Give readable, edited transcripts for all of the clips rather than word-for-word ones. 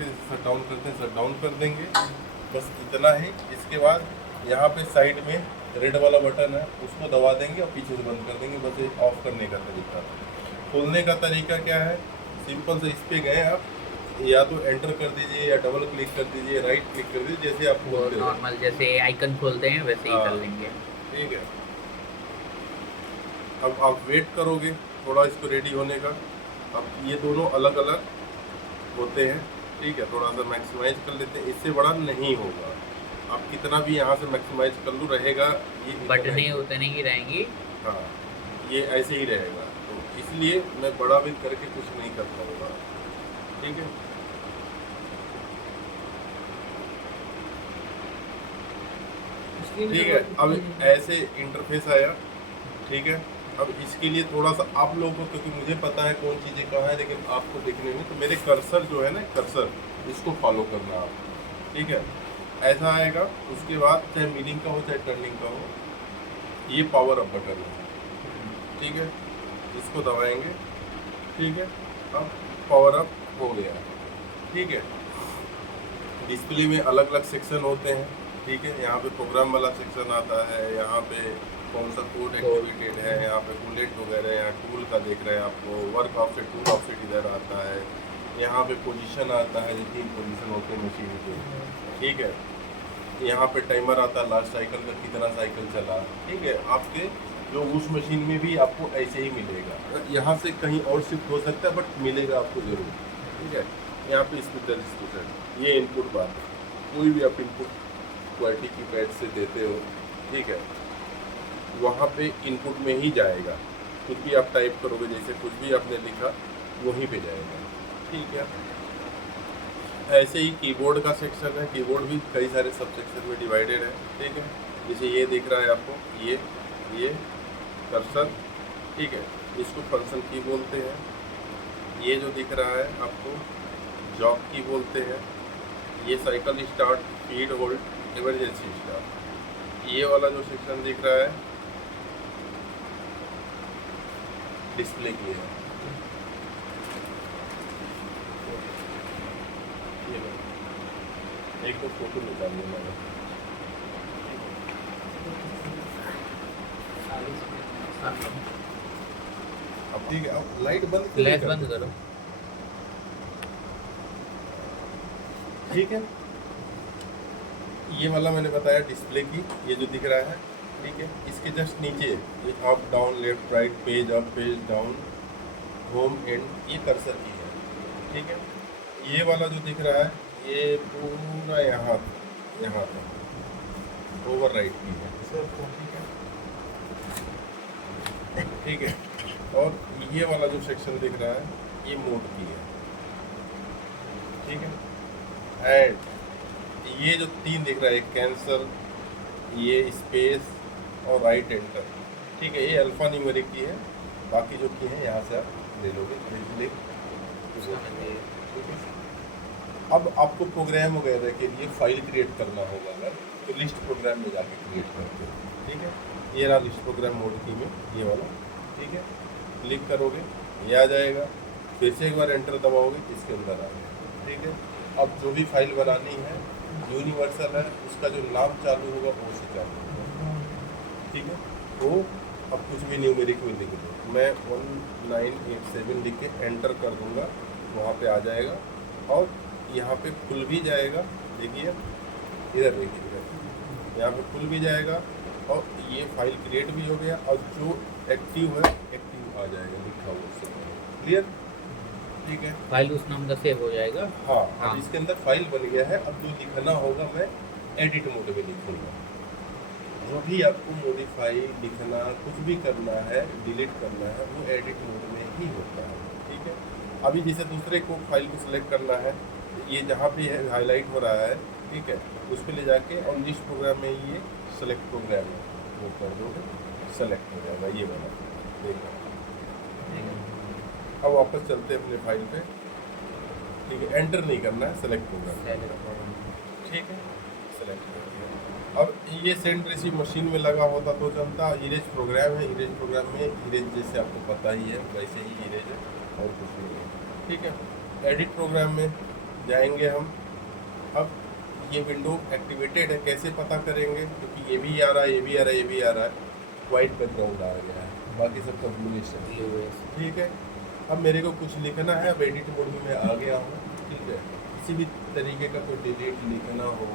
के shut down करते हैं शट डाउन कर देंगे, बस इतना ही। इसके बाद यहाँ पे साइड में रेड वाला बटन है, उसको दबा देंगे और पीछे से बंद कर देंगे। बस ये ऑफ करने का तरीका। खोलने का तरीका क्या है, सिंपल से इस पे गए आप, या तो एंटर कर दीजिए या डबल क्लिक कर दीजिए, राइट क्लिक कर दीजिए, जैसे आप वो नॉर्मल जैसे आइकन खोलते हैं वैसे ही कर लेंगे। ठीक है। अब आप वेट करोगे थोड़ा इसको रेडी होने का। अब ये दोनों अलग अलग होते हैं, ठीक है। थोड़ा सा मैक्सिमाइज कर लेते हैं, इससे बड़ा नहीं होगा। आप कितना भी यहाँ से मैक्सिमाइज कर लो रहेगा ये बटनें उतनी ही रहेंगी। हाँ, ये ऐसे ही रहेगा, तो इसलिए मैं बड़ा भी करके कुछ नहीं कर पाऊँगा, ठीक है। ठीक है, अब ऐसे इंटरफेस आया, ठीक है। अब इसके लिए थोड़ा सा आप लोगों को, क्योंकि मुझे पता है कौन चीज़ें कहाँ है, लेकिन आपको देखने में, तो मेरे कर्सर जो है ना, कर्सर, इसको फॉलो करना आप, ठीक है। ऐसा आएगा, उसके बाद चाहे मीटिंग का हो चाहे टर्निंग का हो, ये पावर अप बटन है, ठीक है। इसको दबाएंगे, ठीक है। अब पावर अप हो गया, ठीक है। डिस्प्ले में अलग अलग सेक्शन होते हैं, ठीक है। यहाँ पे प्रोग्राम वाला सेक्शन आता है, यहाँ पे कौन सा कोड एक्टिवेटेड है, यहाँ पे बुलेट वगैरह, यहाँ टूल का देख रहे हैं आपको, वर्क ऑफसेट टूल ऑफसेट इधर आता है, यहाँ पे पोजीशन आता है, 3 पोजीशन होते हैं मशीन के, ठीक है। यहाँ पे टाइमर आता है, लास्ट साइकिल का कितना साइकिल चला, ठीक है। आपके जो उस मशीन में भी आपको ऐसे ही मिलेगा, यहाँ से कहीं और शिफ्ट हो सकता है बट मिलेगा आपको ज़रूर, ठीक है। यहाँ पे स्पीकर डिस्ट्रीब्यूशन, ये इनपुट बात है, कोई भी आप इनपुट क्वालिटी की पैड से देते हो, ठीक है, वहाँ पे इनपुट में ही जाएगा। कुछ भी आप टाइप करोगे, जैसे कुछ भी आपने लिखा वहीं पे जाएगा, ठीक है। ऐसे ही कीबोर्ड का सेक्शन है, कीबोर्ड भी कई सारे सब सेक्शन में डिवाइडेड है, ठीक है। जैसे ये दिख रहा है आपको, ये कर्सर, ठीक है, इसको फंक्शन की बोलते हैं। ये जो दिख रहा है आपको जॉब की बोलते हैं। ये cycle start, feed, hold, emergency start. ये वाला जो सेक्शन दिख रहा है डिस्प्ले की है। एक तो फोटो निकाल लेना है। अब ठीक है, अब लाइट बंद फ्लैश बंद करो, ठीक है। ये वाला मैंने बताया डिस्प्ले की, ये जो दिख रहा है, ठीक है। इसके जस्ट नीचे ये up down left right, page up page down, home and, ये कर्सर की है, ठीक है। ये वाला जो दिख रहा है ये पूरा यहाँ तक ओवर राइट की है, ठीक है। और ये वाला जो सेक्शन दिख रहा है ये मोड की है, ठीक है। एंड ये जो 3 दिख रहा है, कैंसल, ये स्पेस और राइट एंटर, ठीक है, ये अल्फा न्यूमेरिक की है। बाकी जो की है यहाँ से आप ले लोगे, ठीक है। अब आपको प्रोग्राम वगैरह के लिए फाइल क्रिएट करना होगा अगर, तो लिस्ट प्रोग्राम में जाके क्रिएट करते हो, ठीक है। ये रहा लिस्ट प्रोग्राम मोड की में, ये वाला, ठीक है। क्लिक करोगे ये आ जाएगा, फिर से एक बार एंटर दबाओगे, इसके अंदर आ जाएगा, ठीक है। अब जो भी फाइल बनानी है यूनिवर्सल है, उसका जो नाम चालू होगा वो से चालू होगा, ठीक है। तो अब कुछ भी न्यूमेरिक में लिख दो, मैं 1987 लिख के एंटर कर दूंगा, वहाँ पे आ जाएगा और यहाँ पे खुल भी जाएगा। देखिए इधर देखिए, इधर यहाँ पे खुल भी जाएगा और ये फाइल क्रिएट भी हो गया, और जो एक्टिव है एक्टिव आ जाएगा लिखा हुआ उससे, क्लियर, ठीक है। फाइल उस नाम का सेव हो जाएगा। हाँ, हाँ। अब इसके अंदर फाइल बन गया है। अब जो लिखना होगा मैं एडिट मोड में लिखूँगा, जो भी आपको मॉडिफाई लिखना कुछ भी करना है, डिलीट करना है, वो एडिट मोड में ही होता है, ठीक है। अभी जैसे दूसरे को फाइल को सिलेक्ट करना है, ये जहाँ पे है हाईलाइट हो रहा है, ठीक है, उस पर ले जाके और लिस्ट प्रोग्राम में ये सेलेक्ट प्रोग्राम है वो कर दोगे, सेलेक्ट हो जाएगा ये वाला, देखो, ठीक है। अब वापस चलते हैं अपने फाइल पे, ठीक है। एंटर नहीं करना है, सेलेक्ट प्रोग्राम, ठीक है, सेलेक्ट कर दिया। अब ये सेंड रिसीव मशीन में लगा होता तो चलता, इरेज प्रोग्राम है, इरेज प्रोग्राम में इरेज जैसे आपको पता ही है वैसे ही इरेज है और कुछ नहीं है, ठीक है। एडिट प्रोग्राम में जाएंगे हम। अब ये विंडो एक्टिवेटेड है, कैसे पता करेंगे? क्योंकि ये भी आ रहा है, ये भी आ रहा है, ये भी आ रहा है, वाइट बैकग्राउंड आ गया है, बाकी सब का ब्लूइश है। ब्लू है। ठीक है, अब मेरे को कुछ लिखना है, अब एडिट मोड में मैं आ गया हूँ। ठीक है, किसी भी तरीके का कोई डिलीट लिखना हो,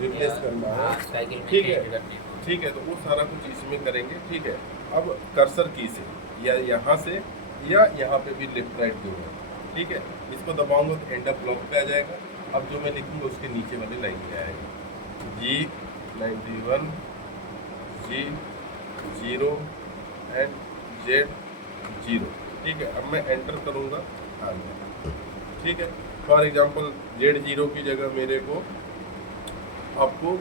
रिप्लेस करना हो, हाँ, साइकिल में ठीक है, change करने हो। ठीक है, तो वो सारा कुछ इसमें करेंगे। ठीक है, अब कर्सर की से या यहाँ से या यहाँ पे भी लेफ्ट राइट जो है, ठीक है, इसको दबाऊंगा तो एंड अप ब्लॉक पे आ जाएगा। अब जो मैं लिखूंगा उसके नीचे वाली लाइन में आएगा G91 G0 एंड Z0। ठीक है, अब मैं एंटर करूंगा, आ गया। ठीक है, फॉर एग्जांपल Z0 की जगह मेरे को आपको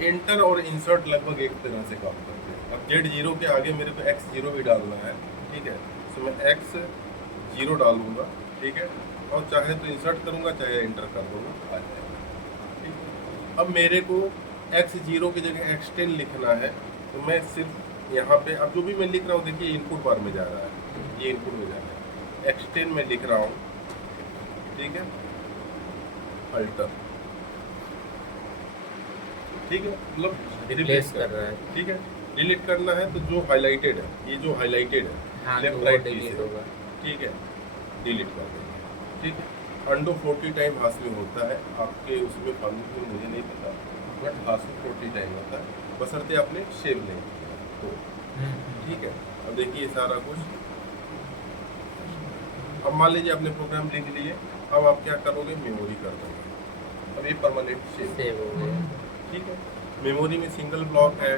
एंटर और इंसर्ट लगभग एक तरह से काम करते हैं। अब Z0 के आगे मेरे को X0 भी डालना है। ठीक है, तो मैं X0 डालूंगा। ठीक है, और चाहे तो इंसर्ट करूंगा, चाहे एंटर कर दूंगा, आ जाएगा। ठीक है, अब मेरे को X0 की जगह X10 लिखना है, तो मैं सिर्फ यहाँ पे अब जो भी मैं लिख रहा हूँ, देखिए इनपुट बार में जा रहा है, ये इनपुट में जा रहा है। X10 में लिख रहा हूँ। ठीक है, अल्टर। ठीक है, मतलब रिप्लेस कर रहा है। ठीक है, डिलीट करना है तो जो हाईलाइटेड है, ये जो हाईलाइटेड है, हाँ, लेफ्ट तो वो राइट डिलीट होगा। ठीक है, डिलीट कर देंगे। ठीक है, अंडो 40 टाइम हासिल होता है, आपके उसमें कानून में मुझे नहीं पता, बट हासिल 40 टाइम होता है, बशर्ते आपने सेव नहीं किया तो। ठीक है, अब देखिए सारा कुछ। अब मान लीजिए आपने प्रोग्राम लिख लिए, अब आप क्या करोगे? मेमोरी कर दोगे। अब ये परमानेंट सेव हो गया। ठीक है, मेमोरी में सिंगल ब्लॉक है,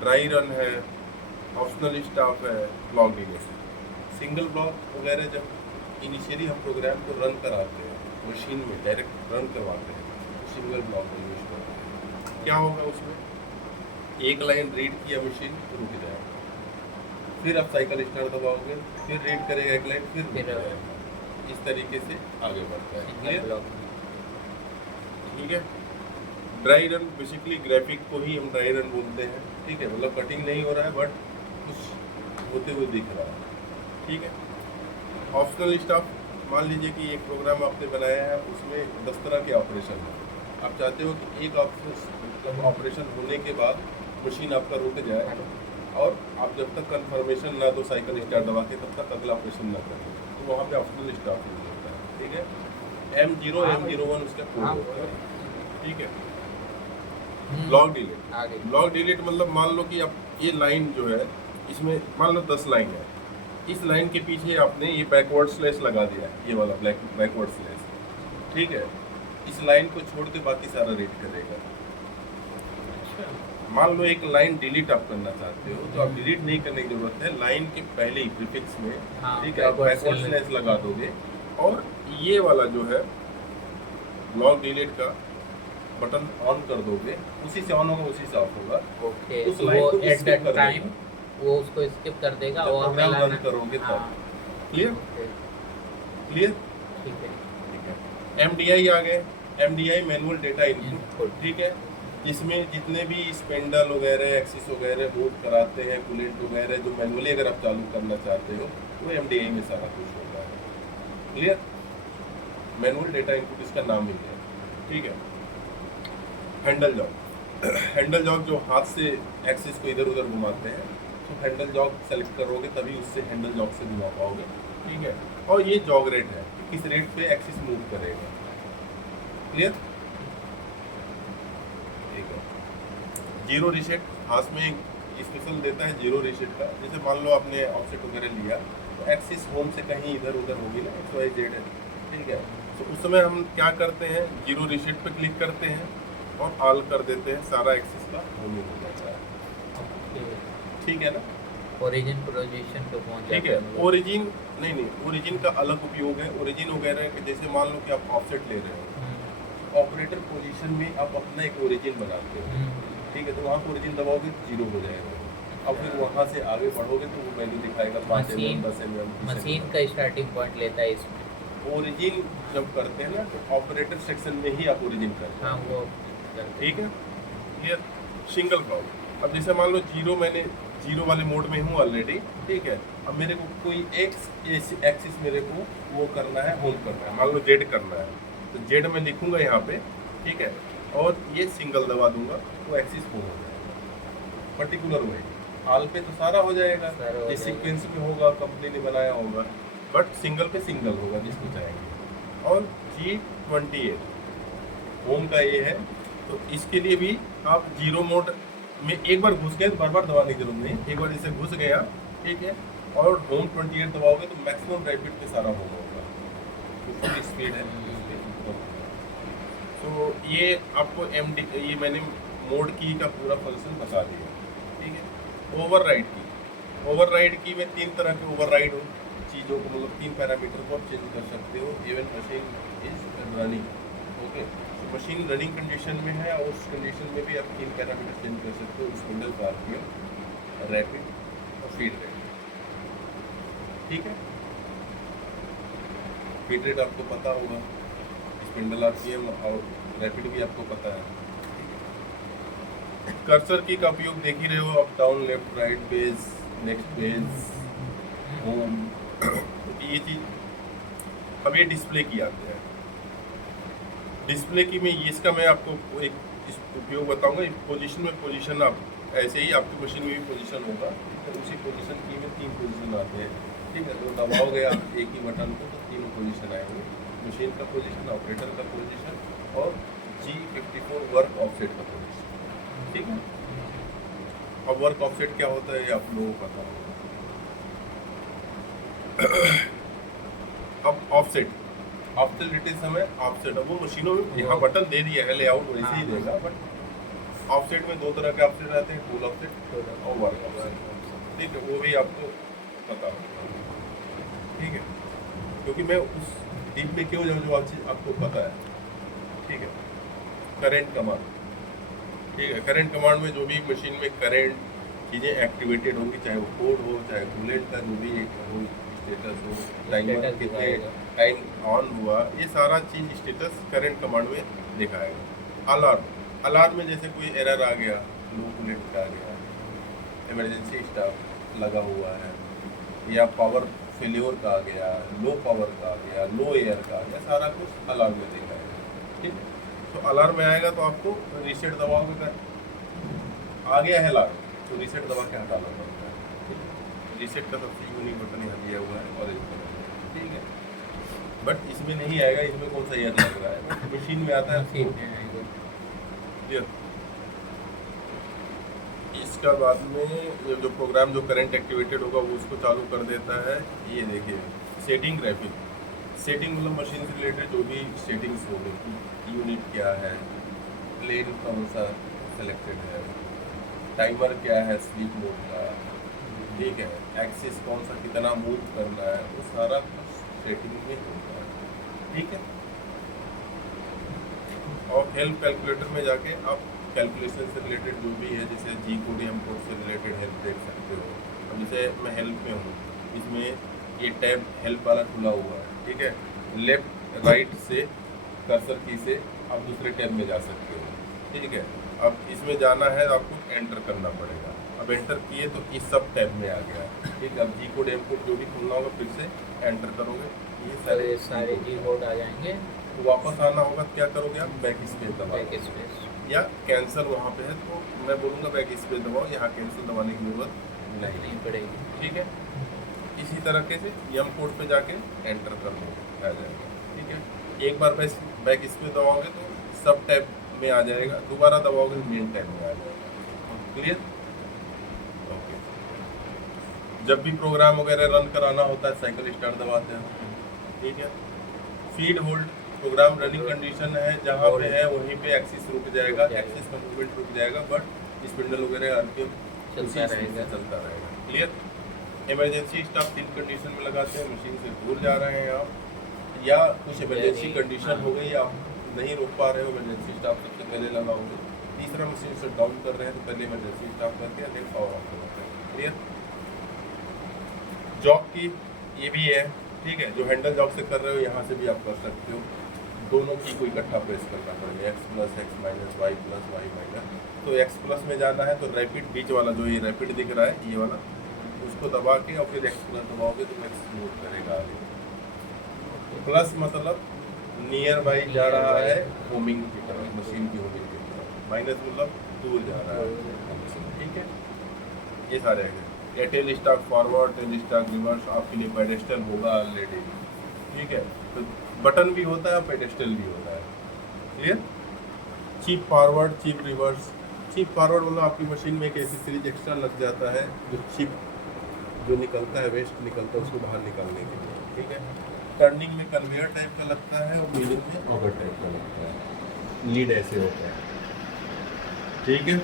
ड्राई रन है, ऑप्शनल स्टाफ है, ब्लॉक डिलीट। सिंगल ब्लॉक वगैरह जब इनिशियली हम प्रोग्राम को रन कराते हैं, मशीन में डायरेक्ट रन करवाते हैं, तो सिंगल ब्लॉक का यूज करते हैं। क्या होगा उसमें? एक लाइन रीड किया, मशीन रुक जाएगा, फिर आप साइकिल स्टार्ट दबाओगे, फिर रीड करेगा एक लाइन, फिर रुक जाएगा। इस तरीके से आगे बढ़ता है। Single clear? ब्लॉक। ठीक है, ड्राई रन बेसिकली ग्राफिक को ही हम ड्राई रन बोलते हैं। ठीक है, मतलब कटिंग नहीं हो रहा है, बट कुछ होते हुए दिख रहा है। ठीक है, ऑप्शनल स्टाफ, मान लीजिए कि एक प्रोग्राम आपने बनाया है, उसमें 10 तरह के ऑपरेशन हैं। आप चाहते हो कि एक मतलब ऑपरेशन होने के बाद मशीन आपका रुक जाए, और आप जब तक कंफर्मेशन ना दो साइकिल स्टार्ट दबा के, तब तक अगला ऑपरेशन ना करें, तो वहाँ पे ऑप्शनल स्टाफ यूज होता है। ठीक है, M0 M01 उसका कोड होता है। ठीक है, ब्लॉक डिलीट। आगे। ब्लॉक डिलीट मतलब मान लो कि आप ये लाइन जो है, इसमें मान लो 10 लाइन है, इस लाइन के पीछे आपने ये बैकवर्ड स्लैश लगा दिया, ये वाला बैकवर्ड स्लैश। ठीक है, इस लाइन को छोड़ के बाकी सारा रीड करेगा। मान लो एक लाइन डिलीट आप करना चाहते हो, तो आप डिलीट नहीं करने की जरूरत है, लाइन के पहले ही प्रीफिक्स में, हाँ, ठीक है, आप बैकवर्ड स्लैश लगा दोगे, और ये वाला जो है ब्लॉक डिलीट का बटन ऑन कर दोगे, उसी से ऑन होगा, उसी से ऑफ होगा। ओके, उस तो लाइन वो को एट skip दैट कर टाइम देगा। वो उसको स्किप कर देगा, जब और हमें प्रोग्राम लाना। रन करोगे तब। हाँ, क्लियर? Okay, clear? ठीक है। ठीक है, MDI आ गए। MDI manual data input. Input. ठीक है, इसमें जितने भी स्पेंडल वगैरह, एक्सिस वगैरह बूट कराते हैं, कूलेंट वगैरह जो मैनुअली अगर आप चालू करना चाहते हो, वो MDI में सारा कुछ होता है। क्लियर? मैनुअल डेटा इनपुट इसका नाम ही है। ठीक है, हैंडल जॉब। हैंडल जॉब जो हाथ से एक्सिस को इधर उधर घुमाते हैं, तो हैंडल जॉब सेलेक्ट करोगे तभी उससे हैंडल जॉब से घुमा पाओगे। ठीक है, और ये जॉग रेट है कि किस रेट पे एक्सिस मूव करेगा। क्लियर? ठीक है, जीरो रीसेट, हाथ में स्पेशल देता है जीरो रीसेट का। जैसे मान लो आपने ऑफसेट वगैरह लिया, तो एक्सिस होम से कहीं इधर उधर होगी ना, XYZ है। ठीक है, तो उस समय हम क्या करते हैं, जीरो रीसेट पे क्लिक करते हैं और ऑल कर देते हैं, सारा एक्सिस का होमिंग हो जाता है। ओके, ठीक है ना? ओरिजिन पोजीशन पे पहुंच ठीक जाते है, हैं। ओरिजिन नहीं, ओरिजिन का अलग उपयोग है। ओरिजिन वगैरह के जैसे मान लो कि आप ऑफसेट ले रहे हो, ऑपरेटर पोजीशन में आप अपना एक ओरिजिन बनाते हो। ठीक है, तो वहाँ पर ओरिजिन दबाओगे तो जीरो हो जाएगा, अब फिर वहाँ से आगे बढ़ोगे तो वो वैल्यू दिखाएगा 5 mm, 10 mm, 20 mm। मशीन का स्टार्टिंग पॉइंट लेता है इसमें। ओरिजिन जब करते हैं ना, तो ऑपरेटर सेक्शन में ही आप ओरिजिन करते हैं। हाँ, वो करते हैं। ठीक है, क्लियर? Single block. अब जैसे मान लो जीरो मैंने जीरो वाले मोड में हूँ ऑलरेडी, ठीक है। अब मेरे को कोई एक्सिस मेरे को वो करना है, होम करना है, मान लो जेड करना है, तो जेड में लिखूंगा यहाँ पे, ठीक है, और ये सिंगल दबा दूंगा तो एक्सिस होम हो जाएगा पर्टिकुलर वे। आल पे तो सारा हो जाएगा, सारा हो ये जाएगा। सीक्वेंस में होगा, कंपनी ने बनाया होगा, बट सिंगल पे सिंगल होगा जिसको चाहेंगे। और G28 होम का ये है, तो इसके लिए भी आप जीरो मोड में एक बार घुस गए तो बार बार दबाने की जरूरत नहीं, एक बार इसे घुस गया, ठीक है, और होम 28 दबाओगे तो मैक्सिमम रैपिड पे सारा होम होगा, तो फुल स्पीड है। तो ये आपको ये मैंने मोड की का पूरा फंक्शन बता दिया, ठीक है। ओवरराइड की में 3 तरह के ओवरराइड हो चीज़ों को, मतलब 3 पैरामीटर को आप चेंज कर सकते हो। Even machine is running, okay, तो मशीन रनिंग कंडीशन में है और उस कंडीशन में भी आप 3 पैरामीटर चेंज कर सकते हो, स्पिंडल का आरपीएम, रैपिड और फीड रेट, ठीक है। फीड रेट आपको पता होगा, स्पिंडल आरपीएम और रैपिड भी आपको पता है। कर्सर की का उपयोग देख ही रहे हो, up down left right page, next page, home, तो ये चीज। अब ये डिस्प्ले की आते हैं। डिस्प्ले की में इसका मैं आपको एक उपयोग बताऊंगा। पोजीशन में पोजीशन आप ऐसे ही आपकी मशीन में भी पोजीशन होगा, तो उसी पोजीशन की में 3 पोजीशन आते हैं, ठीक है। तो दबाओगे आप एक ही बटन को तो 3 पोजीशन आएंगे, मशीन का पोजीशन, ऑपरेटर का पोजीशन और G54 वर्क ऑफसेट का पोजीशन, ठीक है। अब वर्क ऑफसेट क्या होता है ये आप लोगों को पता होगा। अब ऑफसेट लेते समय ऑफसेट, अब वो मशीनों में यहाँ बटन दे दिया है, लेआउट वैसे ही देगा, बट ऑफसेट में 2 तरह के ऑफसेट आते हैं, टूल ऑफसेट और वर्क ऑफसेट, ठीक है, वो भी आपको पता होगा, ठीक है। क्योंकि मैं उस डीप में क्यों जाऊँ जो चीज़ आपको पता है, ठीक है। करेंट कमांड, ठीक है, करंट कमांड में जो भी मशीन में करंट चीज़ें एक्टिवेटेड होंगी, चाहे वो कोड हो, चाहे कूलेंट का जो भी हो, स्टेटस हो, टाइमर कितने टाइम ऑन हुआ, ये सारा चीज़ स्टेटस करंट कमांड में दिखाएगा। अलार्म में जैसे कोई एरर आ गया, लो कूलेंट का आ गया, इमरजेंसी स्टाफ लगा हुआ है, या पावर फेल्योर का आ गया, लो पावर का आ गया, लो एयर का आ गया, सारा कुछ अलार्म में दिखाएगा, ठीक है। तो अलार्म में आएगा तो आपको रीसेट दबाओगे कर आ गया है अलार्म, तो रीसेट दबा के हटाना पड़ता है, ठीक है। रीसेट का सबसे यूनिक बटन यहाँ दिया हुआ है ऑरेंज कलर का, ठीक है। बट इसमें नहीं आएगा, इसमें कौन सा ईयर लग रहा है, मशीन में आता है। इसका बाद में जो प्रोग्राम जो करंट एक्टिवेटेड होगा वो उसको चालू कर देता है। ये देखिए सेटिंग ग्राफिक, सेटिंग मतलब मशीन से रिलेटेड जो भी सेटिंग्स हो गई, यूनिट क्या है, प्लेन कौन सा सेलेक्टेड है, टाइमर क्या है स्लीप मोड का, ठीक है, एक्सिस कौन सा कितना मूव करना है, वो सारा कुछ सेटिंग में होता है, ठीक है। और हेल्प कैलकुलेटर में जाके आप कैलकुलेशन से रिलेटेड जो भी है, जैसे जी कोड एम कोड से रिलेटेड हेल्प देख सकते हो। अब जैसे मैं हेल्प में हूँ, इसमें ये टैब हेल्प वाला खुला हुआ है, ठीक है। लेफ्ट राइट से कर्सर की से आप दूसरे टैब में जा सकते हो, ठीक है। अब इसमें जाना है आपको एंटर करना पड़ेगा, अब एंटर किए तो इस सब टैब में आ गया, ठीक है। अब जी कोड एम कोड जो भी खुलना होगा फिर से एंटर करोगे, ये सारे जी कोड आ जाएंगे। तो वापस आना होगा तो क्या करोगे आप, बैक स्पेस दबाओ, बैक स्पेस या कैंसिल वहाँ पे है तो मैं बोलूँगा बैक स्पेस दबाओ, यहाँ कैंसिल दबाने की जरूरत नहीं पड़ेगी, ठीक है। इसी तरीके से यम कोड पे जाके एंटर कर दो, आ जाएगा, ठीक है। एक बार बैक स्पेस दबाओगे तो सब टैब में आ जाएगा, दोबारा दबाओगे तो मेन टैब में आ जाएगा, क्लियर, ओके। जब भी प्रोग्राम वगैरह रन कराना होता है साइकिल स्टार्ट दबाते हैं, ठीक है। Feed hold, program running condition है, जहाँ पे है वहीं पे एक्सिस रुक जाएगा, एक्सिस का मूवमेंट रुक जाएगा, बट स्पिंडल वगैरह आरपीएम उसी स्पीड से चलता रहेगा, क्लियर। इमरजेंसी स्टॉप 3 कंडीशन में लगाते हैं, मशीन से दूर जा रहे हैं आप, या कुछ इमरजेंसी कंडीशन हो गई, आप नहीं रोक पा रहे हो, इमरजेंसी स्टॉप सबसे पहले लगाओगे। तीसरा मशीन शट डाउन कर रहे हैं तो पहले इमरजेंसी स्टॉप करके नेक्स्ट पावर ऑफ करते हैं, क्लियर। जॉब की ये भी है, ठीक है, जो हैंडल जॉब से कर रहे हो यहाँ से भी आप कर सकते हो, दोनों की को इकट्ठा प्रेस करना पड़ेगा, X plus X minus Y plus Y minus. तो एक्स प्लस में जाना है तो रैपिड बीच वाला जो ये रैपिड दिख रहा है ये वाला, उसको दबा के और फिर एक्स प्लस दबाओगे तो एक्स मूव करेगा आगे। प्लस मतलब नियर बाई जा रहा है होमिंग की तरफ, मशीन की होमिंग की तरफ। माइनस मतलब दूर जा रहा है, ठीक है। ये सारे हैं। या tell stock forward, tell stock reverse, आपके लिए पेडेस्टल होगा ऑलरेडी, ठीक है। तो बटन भी होता है और पेडेस्टल भी होता है, clear. Chip forward, chip reverse. Chip forward मतलब आपकी मशीन में एक एसेसरीज एक्स्ट्रा लग जाता है, जो चिप जो निकलता है, वेस्ट निकलता है, उसको बाहर निकालने के लिए, ठीक है। टर्निंग में कन्वेयर टाइप का लगता है और मिलिंग में ऑगर टाइप का लगता है, लीड ऐसे होता है, ठीक है।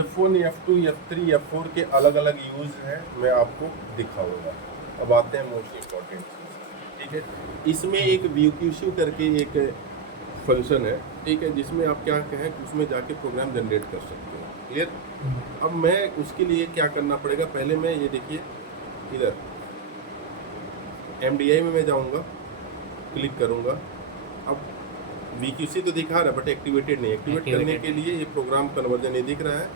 F1, F2, F3, F4 के अलग अलग यूज़ हैं, मैं आपको दिखाऊंगा। अब आते हैं मोस्ट इम्पॉर्टेंट चीज़, ठीक है। इसमें एक VQC करके एक फंक्शन है, ठीक है, जिसमें आप क्या कहें कि उसमें जाके प्रोग्राम जनरेट कर सकते हैं, क्लियर। अब मैं उसके लिए क्या करना पड़ेगा, पहले मैं ये देखिए इधर MDI में मैं जाऊँगा, क्लिक करूँगा। अब VQC तो दिखा रहा है बट एक्टिवेटेड नहीं। एक्टिवेट करने के लिए ये प्रोग्राम कन्वर्जन ये दिख रहा है,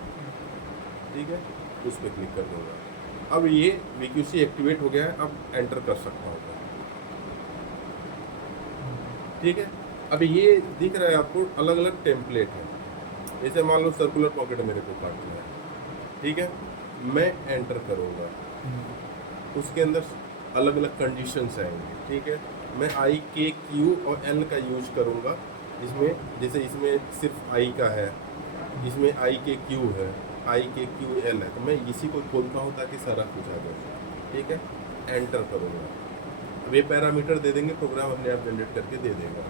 ठीक है, उस पर क्लिक कर दूँगा। अब ये VQC एक्टिवेट हो गया है, अब एंटर कर सकता हूँ, ठीक है। अब ये दिख रहा है आपको अलग अलग टेम्पलेट है, जैसे मान लो सर्कुलर पॉकेट मेरे को काटना है, ठीक है। मैं एंटर करूँगा, उसके अंदर अलग अलग कंडीशंस आएंगे, ठीक है। मैं I, K, Q और L का यूज करूँगा, जिसमें जैसे इसमें सिर्फ I का है, इसमें I, K, Q है, I, K, Q, L है, तो मैं इसी को खोलता हूँ ताकि सारा कुछ आ जाए, ठीक है। एंटर करूँगा, अब ये पैरामीटर दे देंगे, प्रोग्राम अपने आप जनरेट करके दे देगा।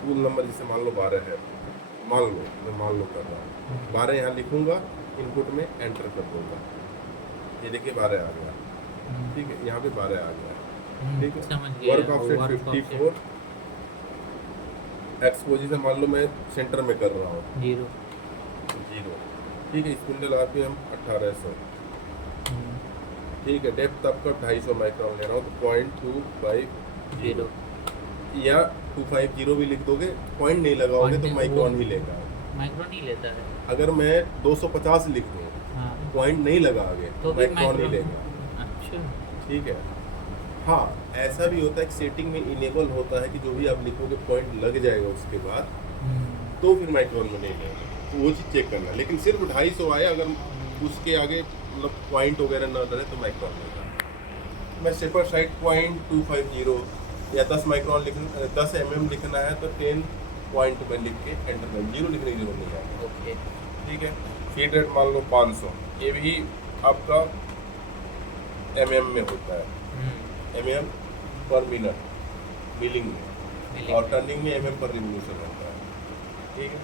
टूल नंबर जैसे मान लो 12 है, मान लो कर रहा हूँ 12, यहाँ लिखूँगा, इनपुट में एंटर कर दूँगा, ये देखिए 12 आ गया, ठीक है। यहाँ पे 12 आ गया, ठीक है। वर्क ऑफसेट 54, एक्स पोजीशन मान लो मैं सेंटर में कर रहा हूँ 0, ठीक है। स्पिंडल RPM 1800, ठीक है। डेप्थ आपका 250 माइक्रोन ले रहा हूँ तो 0.250 या 250 भी लिख दोगे, पॉइंट नहीं लगाओगे तो माइक्रोन ही लेगा, माइक्रोन ही लेता है। अगर मैं 250 लिख दूँ, पॉइंट नहीं लगाओगे तो माइक्रोन ही लेगा, अच्छा, ठीक है। हाँ, ऐसा भी होता है कि सेटिंग में इनेबल होता है कि जो भी आप लिखोगे पॉइंट लग जाएगा उसके बाद, तो फिर माइक्रोन में नहीं लेगा, तो वो चीज़ चेक करना। लेकिन सिर्फ 250 आए, अगर उसके आगे मतलब पॉइंट वगैरह ना डरे तो माइक्रोन लेगा। मैं सेपर साइड 0.250 या 10 माइक्रोन 10 mm लिखना है तो 10 पॉइंट में लिख के एंटर कर, 0 लिखने की जरूरत नहीं है, ओके, ठीक है। फीड रेट मान लो 500, ये भी आपका mm में होता है, mm पर मिनट मिलिंग में, और टर्निंग में mm पर रिवोल्यूशन होता है, ठीक है।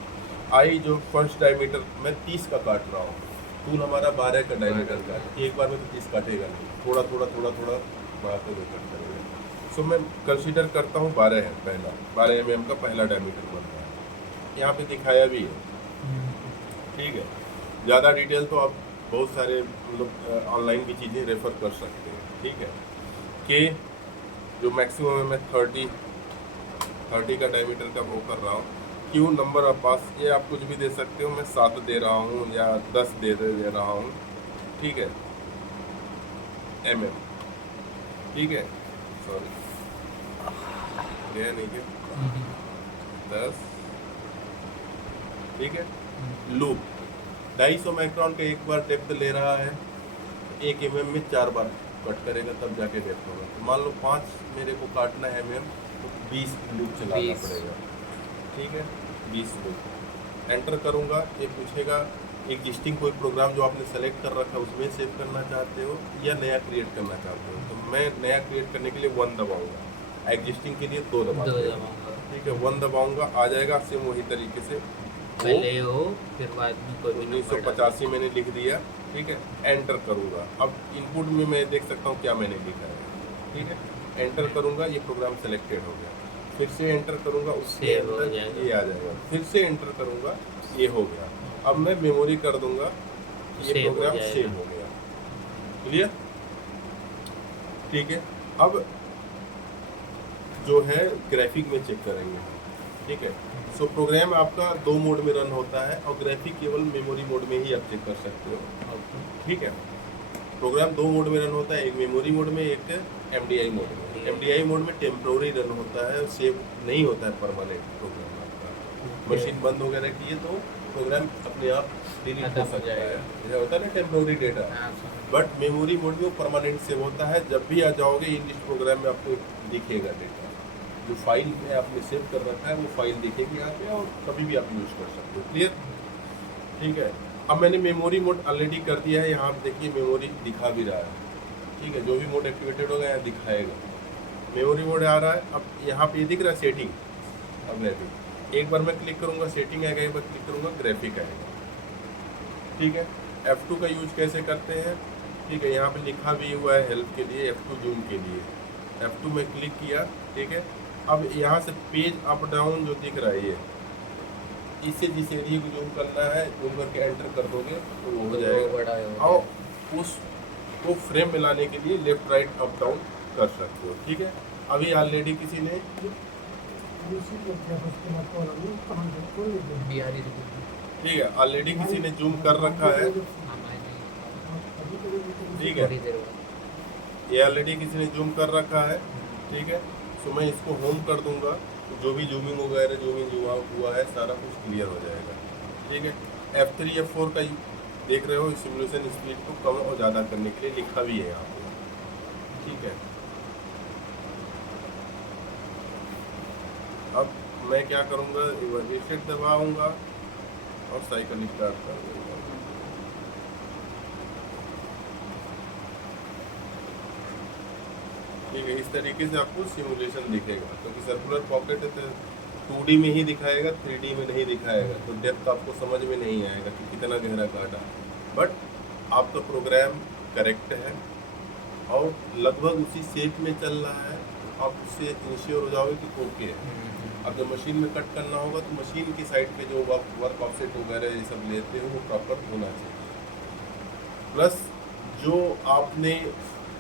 आई जो फर्स्ट डायमीटर मैं 30 का काट रहा हूँ, टूल हमारा 12 का डायमीटर का है, एक बार में तो 30 काटेगा नहीं, थोड़ा बढ़ाते हुए कट करेगा। सो मैं कंसीडर करता हूँ 12 है, पहला 12 mm का पहला डायमीटर बनता है, यहाँ पे दिखाया भी है, ठीक है। ज़्यादा डिटेल तो आप बहुत सारे मतलब ऑनलाइन भी चीज़ें रेफ़र कर सकते हैं, ठीक है। के जो मैक्सिमम है मैं 30 का डायमीटर का वो कर रहा हूँ। क्यू नंबर ऑफ पास, ये आप कुछ भी दे सकते हो, मैं 7 दे रहा हूँ या 10 दे रहा हूँ, ठीक है। mm, ठीक है, सॉरी गया नहीं क्या, 10, ठीक है। लूप 250 माइक्रोन का एक बार डेप्थ ले रहा है, 1 mm में 4 बार कट करेगा तब जाके डेप्थ होगा। तो मान लो 5 मेरे को काटना है mm, तो 20 लूप चलाना पड़ेगा, ठीक है। 20 लूप एंटर करूँगा, ये पूछेगा एग्जिस्टिंग कोई प्रोग्राम जो आपने सेलेक्ट कर रखा है उसमें सेव करना चाहते हो या नया क्रिएट करना चाहते हो। तो मैं नया क्रिएट करने के लिए 1 दबाऊँगा, एग्जिस्टिंग के लिए 2 दबाऊँगा, ठीक है। 1 दबाऊँगा, आ जाएगा सेम वही तरीके से, पहले हो फिर बाद में कोई 1985 मैंने लिख दिया, ठीक है। एंटर करूँगा, अब इनपुट में मैं देख सकता हूँ क्या मैंने लिखा है, ठीक है। एंटर करूँगा, ये प्रोग्राम सेलेक्टेड हो गया, फिर से एंटर करूँगा, उसके अंदर ये आ जाएगा, फिर से एंटर करूँगा, ये हो गया। अब मैं मेमोरी कर दूँगा, ये प्रोग्राम सेव हो गया, क्लियर, ठीक है। अब जो है ग्राफिक में चेक करेंगे। ठीक है, सो प्रोग्राम आपका 2 मोड में रन होता है और ग्राफिक केवल मेमोरी मोड में ही आप चेक कर सकते हो। ओके। ठीक है, प्रोग्राम 2 मोड में रन होता है, एक मेमोरी मोड में, एक एमडीआई मोड में। एमडीआई मोड में टेम्प्रोरी रन होता है, सेव नहीं होता है परमानेंट प्रोग्राम आपका। मशीन बंद वगैरह की है तो प्रोग्राम अपने आप डिलीट खत्म हो हो सकता है, जाएगा। ये होता है ना टेम्प्रोरी डेटा। हाँ, समझ बट मेमोरी मोड में वो परमानेंट सेव होता है, जब भी आ जाओगे इन लिस्ट प्रोग्राम में आपको दिखेगा डेटा, जो फाइल में आपने सेव कर रखा है वो फाइल दिखेगी यहाँ पे और कभी भी आप यूज कर सकते हो। क्लियर? ठीक है, अब मैंने मेमोरी मोड ऑलरेडी कर दिया है, यहाँ आप देखिए मेमोरी दिखा भी रहा है। ठीक है, जो भी मोड एक्टिवेटेड होगा यहाँ दिखाएगा, मेमोरी मोड आ रहा है। अब यहाँ पे ये दिख रहा है सेटिंग। अब ग्राफिक, एक बार मैं क्लिक करूँगा सेटिंग आएगा, एक बार क्लिक करूँगा ग्राफिक आएगा। ठीक है, F2 का यूज कैसे करते हैं? ठीक है, यहाँ पे लिखा भी हुआ है हेल्प के लिए, F2 जूम के लिए। F2 में क्लिक किया, ठीक है। अब यहाँ से पेज अप डाउन जो दिख रहा है ये, इससे जिस एरिया को जूम करना है जूम करके एंटर कर दोगे तो वो हो जाएगा। और उसको फ्रेम में लाने के लिए लेफ्ट राइट अप डाउन कर सकते हो। ठीक है, अभी ऑलरेडी किसी ने, बिहारी ठीक है, ऑलरेडी किसी ने जूम कर रखा है। ठीक है, थोड़ी देर बाद। ये ऑलरेडी किसी ने जूम कर रखा है। ठीक है, तो मैं इसको होम कर दूंगा तो जो भी जूमिंग वगैरह जूमिंग हुआ है सारा कुछ क्लियर हो जाएगा। ठीक है, F3 F4 का देख रहे हो, सिमुलेशन स्पीड को कम और ज़्यादा करने के लिए लिखा भी है यहाँ पे। ठीक है, अब मैं क्या करूँगा, रीसेट दबाऊँगा और साइकिल स्टार्ट कर दूँगा। ठीक है, इस तरीके से आपको सिमुलेशन दिखेगा, क्योंकि सर्कुलर पॉकेट है तो 2D में ही दिखाएगा, 3D में नहीं दिखाएगा, तो डेप्थ आपको समझ में नहीं आएगा कि कितना गहरा काटा। बट आपका प्रोग्राम करेक्ट है और लगभग उसी शेप में चल रहा है, आप उससे इंश्योर हो जाओगे कि ओके है। अब जब मशीन में कट करना होगा तो मशीन की साइड पे जो वर्क ऑफसेट वगैरह ये सब लेते हैं वो प्रॉपर होना चाहिए, प्लस जो आपने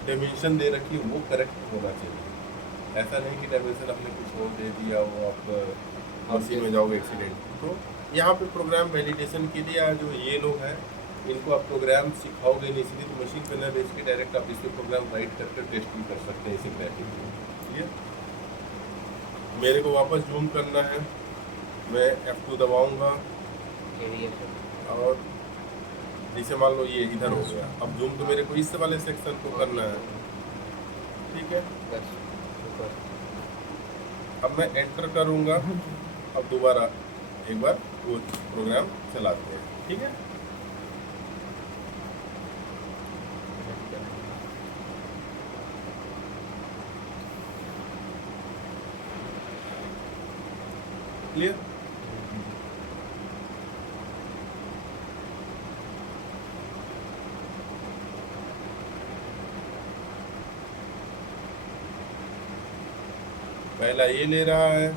डायमेंशन दे रखी है वो करेक्ट होना चाहिए। ऐसा नहीं कि डायमेंशन आपने कुछ और दे दिया वो आप मशीन में जाओगे एक्सीडेंट। तो यहाँ पे प्रोग्राम वैलिडेशन के लिए जो ये लोग हैं इनको आप प्रोग्राम सिखाओगे नहीं सीधे तो मशीन पे न भेज के डायरेक्ट आप इस पर प्रोग्राम राइट करके टेस्ट भी कर सकते हैं इसी ग्राफिक में। ठीक है, मेरे को वापस जूम करना है, मैं F2 दबाऊँगा और जैसे मान लो ये इधर हो गया। अब जूम तो मेरे को इस वाले सेक्शन को करना है। ठीक है, अब मैं एंटर करूंगा। अब दोबारा एक बार वो प्रोग्राम चलाते हैं। ठीक है, क्लियर? पहला ये ले रहा है,